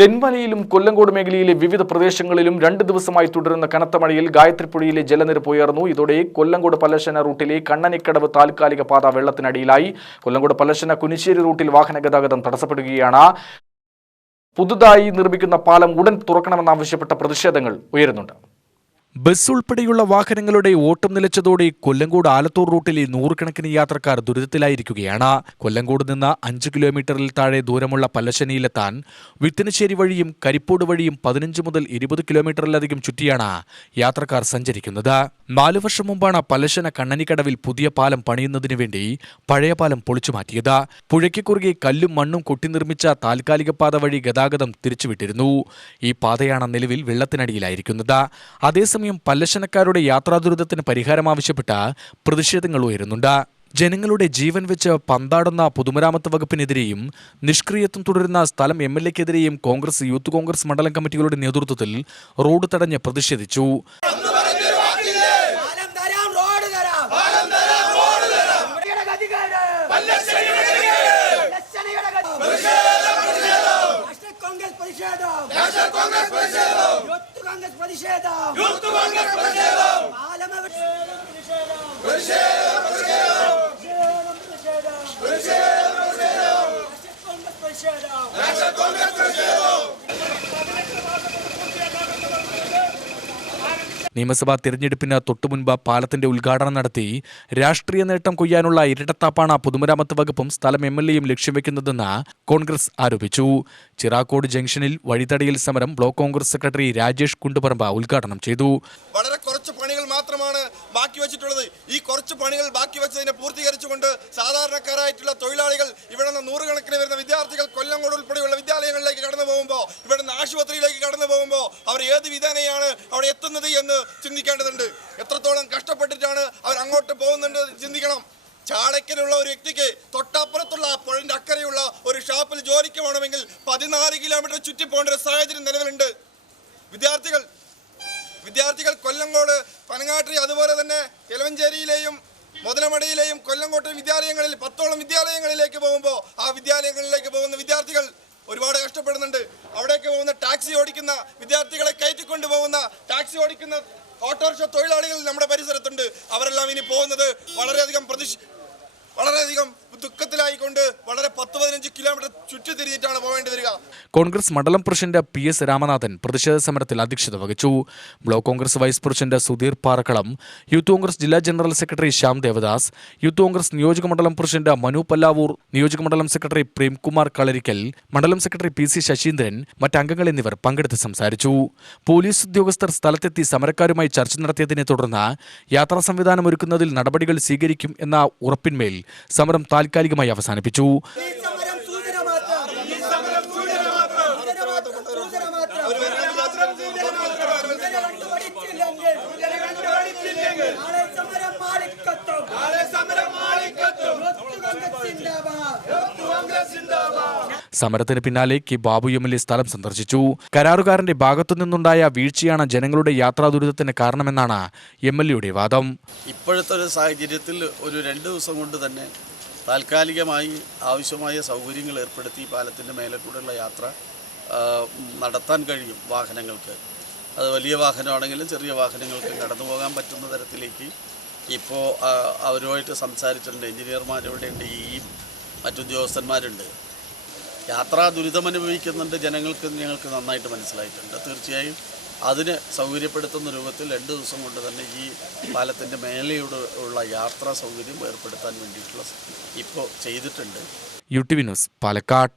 തെന്മലയിലും കൊല്ലങ്കോട് മേഖലയിലെ വിവിധ പ്രദേശങ്ങളിലും 2 ദിവസമായി തുടരുന്ന കനത്ത മഴയിൽ ഗായത്രിപ്പുഴയിലെ ജലനിരപ്പ് ഉയർന്നു. ഇതോടെ കൊല്ലങ്കോട് പല്ലശ്ശന റൂട്ടിലെ കണ്ണനിക്കടവ് താൽക്കാലിക പാത വെള്ളത്തിനടിയിലായി. കൊല്ലങ്കോട് പല്ലശ്ശന കുനിശ്ശേരി റൂട്ടിൽ വാഹന ഗതാഗതം തടസ്സപ്പെടുകയാണ്. പുതുതായി നിർമ്മിക്കുന്ന പാലം ഉടൻ തുറക്കണമെന്നാവശ്യപ്പെട്ട പ്രതിഷേധങ്ങൾ ഉയരുന്നുണ്ട്. ബസ് ഉൾപ്പെടെയുള്ള വാഹനങ്ങളുടെ ഓട്ടം നിലച്ചതോടെ കൊല്ലങ്കോട് ആലത്തൂർ റൂട്ടിലെ നൂറുകണക്കിന് യാത്രക്കാർ ദുരിതത്തിലായിരിക്കുകയാണ്. കൊല്ലങ്കോട് നിന്ന് 5 കിലോമീറ്ററിൽ താഴെ ദൂരമുള്ള പല്ലശ്ശനയിലെത്താൻ വിത്തനശ്ശേരി വഴിയും കരിപ്പോട് വഴിയും 15 മുതൽ 20 കിലോമീറ്ററിലധികം ചുറ്റിയാണ് യാത്രക്കാർ സഞ്ചരിക്കുന്നത്. 4 വർഷം മുമ്പാണ് പല്ലശ്ശന കണ്ണനിക്കടവിൽ പുതിയ പാലം പണിയുന്നതിനു വേണ്ടി പഴയ പാലം പൊളിച്ചുമാറ്റിയത്. പുഴയ്ക്ക് കുറുകെ കല്ലും മണ്ണും കൊട്ടി നിർമ്മിച്ച താൽക്കാലിക പാത വഴി ഗതാഗതം തിരിച്ചുവിട്ടിരുന്നു. ഈ പാതയാണ് നിലവിൽ വെള്ളത്തിനടിയിലായിരിക്കുന്നത്. അതേസമയം പല്ലശ്ശനക്കാരുടെ യാത്രാദുരിതത്തിന് പരിഹാരം ആവശ്യപ്പെട്ട പ്രതിഷേധങ്ങൾ ഉയരുന്നുണ്ട്. ജനങ്ങളുടെ ജീവൻ വെച്ച് പന്താടുന്ന പൊതുമരാമത്ത് വകുപ്പിനെതിരെയും നിഷ്ക്രിയത്വം തുടരുന്ന സ്ഥലം MLA-ക്കെതിരെയും യൂത്ത് കോൺഗ്രസ് മണ്ഡലം കമ്മിറ്റികളുടെ നേതൃത്വത്തിൽ റോഡ് തടഞ്ഞ് പ്രതിഷേധിച്ചു. നിയമസഭാ തിരഞ്ഞെടുപ്പിന് തൊട്ടുമുൻപ് പാലത്തിന്റെ ഉദ്ഘാടനം നടത്തി രാഷ്ട്രീയ നേട്ടം കൊയ്യാനുള്ള ഇരട്ടത്താപ്പാണ് പൊതുമരാമത്ത് വകുപ്പും സ്ഥലം MLA-യും ലക്ഷ്യം വെക്കുന്നതെന്ന് കോൺഗ്രസ് ആരോപിച്ചു. ചിറാക്കോട് ജംഗ്ഷനിൽ വഴിതടയൽ സമരം ബ്ലോക്ക് കോൺഗ്രസ് സെക്രട്ടറി രാജേഷ് കുണ്ടുപറമ്പ് ഉദ്ഘാടനം ചെയ്തു. വളരെ കുറച്ച് പണികൾ മാത്രമാണ് ബാക്കി വെച്ചിട്ടുള്ളത്. ഈ കുറച്ച് പണികൾ ബാക്കി വെച്ചതിനെ പൂർത്തീകരിച്ചുകൊണ്ട് സാധാരണക്കാരായിട്ടുള്ള തൊഴിലാളികൾ ഇവിടെ നിന്ന് നൂറുകണക്കിന് വരുന്ന വിദ്യാർത്ഥികൾ കൊല്ലങ്കോട് ഉൾപ്പെടെയുള്ള വിദ്യാലയങ്ങളിലേക്ക് കടന്നു പോകുമ്പോൾ, ഇവിടെ നിന്ന് ആശുപത്രിയിലേക്ക് കടന്നു പോകുമ്പോൾ അവർ ഏത് വിധാനയാണ് അവിടെ എത്തുന്നത് എന്ന് ചിന്തിക്കേണ്ടതുണ്ട്. എത്രത്തോളം കഷ്ടപ്പെട്ടിട്ടാണ് അവർ അങ്ങോട്ട് പോകുന്നുണ്ട് ചിന്തിക്കണം. ചാളയ്ക്കലുള്ള ഒരു വ്യക്തിക്ക് തൊട്ടപ്പുറത്തുള്ള പുഴന്റെ അക്കരെയുള്ള ഒരു ഷാപ്പിൽ ജോലിക്ക് പോകണമെങ്കിൽ 14 കിലോമീറ്റർ ചുറ്റി പോകേണ്ട ഒരു സാഹചര്യം നിലവിലുണ്ട്. വിദ്യാർത്ഥികൾ കൊല്ലങ്കോട്, പനങ്ങാട്ടി, അതുപോലെ തന്നെ എലവഞ്ചേരിയിലെയും മുതലമടയിലെയും കൊല്ലങ്കോട്ട് വിദ്യാലയങ്ങളിൽ 10ഓളം വിദ്യാലയങ്ങളിലേക്ക് പോകുമ്പോൾ ആ വിദ്യാലയങ്ങളിലേക്ക് പോകുന്ന വിദ്യാർത്ഥികൾ ഒരുപാട് കഷ്ടപ്പെടുന്നുണ്ട്. അവിടേക്ക് പോകുന്ന ടാക്സി ഓടിക്കുന്ന വിദ്യാർത്ഥികളെ കയറ്റിക്കൊണ്ടു പോകുന്ന ടാക്സി ഓടിക്കുന്ന ഓട്ടോറിക്ഷ തൊഴിലാളികൾ നമ്മുടെ പരിസരത്തുണ്ട്. അവരെല്ലാം ഇനി പോകുന്നത് വളരെയധികം ദുഃഖത്തിലായിക്കൊണ്ട് വളരെ 10-15 കിലോമീറ്റർ ചുറ്റിത്തിരിഞ്ഞിട്ടാണ് പോകേണ്ടി വരിക. കോൺഗ്രസ് മണ്ഡലം പ്രസിഡന്റ് PS രാമനാഥൻ പ്രതിഷേധ സമരത്തിൽ അധ്യക്ഷത വഹിച്ചു. Block Congress vice president Sudheer Parakkalam, youth Congress ജില്ലാ general secretary Shyam Devadas, youth Congress നിയോജക മണ്ഡലം പ്രസിഡന്റ് മനു പല്ലാവൂർ, നിയോജക മണ്ഡലം സെക്രട്ടറി പ്രേംകുമാർ കളരിക്കൽ, മണ്ഡലം സെക്രട്ടറി PC ശശീന്ദ്രൻ, മറ്റംഗങ്ങൾ എന്നിവർ പങ്കെടുത്ത് സംസാരിച്ചു. പോലീസ് ഉദ്യോഗസ്ഥർ സ്ഥലത്തെത്തി സമരക്കാരുമായി ചർച്ച നടത്തിയതിനെ തുടർന്ന് യാത്രാ സംവിധാനം ഒരുക്കുന്നതിൽ നടപടികൾ സ്വീകരിക്കും എന്ന ഉറപ്പിന്മേൽ സമരം താൽക്കാലികമായി അവസാനിപ്പിച്ചു. സമരത്തിന് പിന്നാലെ ബാബു MLA സ്ഥലം സന്ദർശിച്ചു. കരാറുകാരന്റെ ഭാഗത്തുനിന്നുണ്ടായ വീഴ്ചയാണ് ജനങ്ങളുടെ യാത്രാ ദുരിതത്തിന് കാരണമെന്നാണ് MLA-യുടെ വാദം. ഇപ്പോഴത്തെ ഒരു സാഹചര്യത്തിൽ ഒരു 2 ദിവസം കൊണ്ട് തന്നെ താൽക്കാലികമായി ആവശ്യമായ സൗകര്യങ്ങൾ ഏർപ്പെടുത്തി പാലത്തിൻ്റെ മേലെ കൂടെയുള്ള യാത്ര നടത്താൻ കഴിയും വാഹനങ്ങൾക്ക്. അത് വലിയ വാഹനമാണെങ്കിലും ചെറിയ വാഹനങ്ങൾക്ക് കടന്നു പോകാൻ പറ്റുന്ന തരത്തിലേക്ക് ഇപ്പോൾ അവരുമായിട്ട് സംസാരിച്ചിട്ടുണ്ട്. എഞ്ചിനീയർമാരിവിടെയുണ്ട്, മറ്റുദ്യോഗസ്ഥന്മാരുണ്ട്. യാത്രാ ദുരിതമനുഭവിക്കുന്നുണ്ട് ഞങ്ങൾക്ക് നന്നായിട്ട് മനസ്സിലായിട്ടുണ്ട്. തീർച്ചയായും അതിന് സൗകര്യപ്പെടുത്തുന്ന രൂപത്തിൽ 2 ദിവസം കൊണ്ട് തന്നെ ഈ പാലത്തിൻ്റെ മേലെയുള്ള ഉള്ള യാത്രാ സൗകര്യം ഏർപ്പെടുത്താൻ വേണ്ടിയിട്ടുള്ള ഇപ്പോൾ ചെയ്തിട്ടുണ്ട്. UTV news, Palakkad.